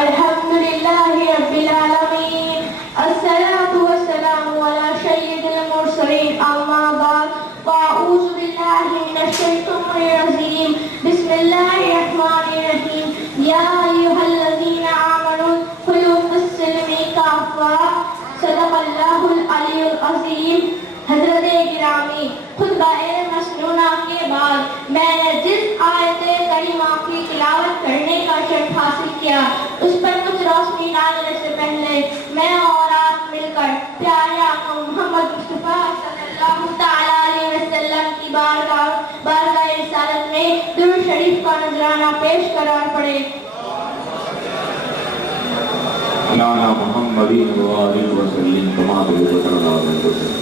الحمد لله رب العالمين الصلاة والسلام على سيد المرسلين أما بعد فأعوذ بالله من الشيطان الرجيم بسم الله الرحمن الرحيم يا أيها الذين آمنوا ادخلوا في السلم كافة صدق الله العلي العظيم. حضرت گرامی، خطبہ مسنونہ کے بعد میں نے جس آیت کریمہ کی تلاوت کرنے کا شرف حاصل کیا اس پر کچھ روشنی ڈالنے سے پہلے میں اور آپ مل کر پیارے آقا محمد مصطفیٰ صلی اللہ تعالیٰ علیہ وسلم کی بارگاہ رسالت میں درود شریف کا نذرانہ پیش کرار پڑے. مولانا محمد وآلہ وسلم کما بلغت اللہ علیہ وسلم.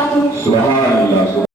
وبركاته. سبحان اللہ.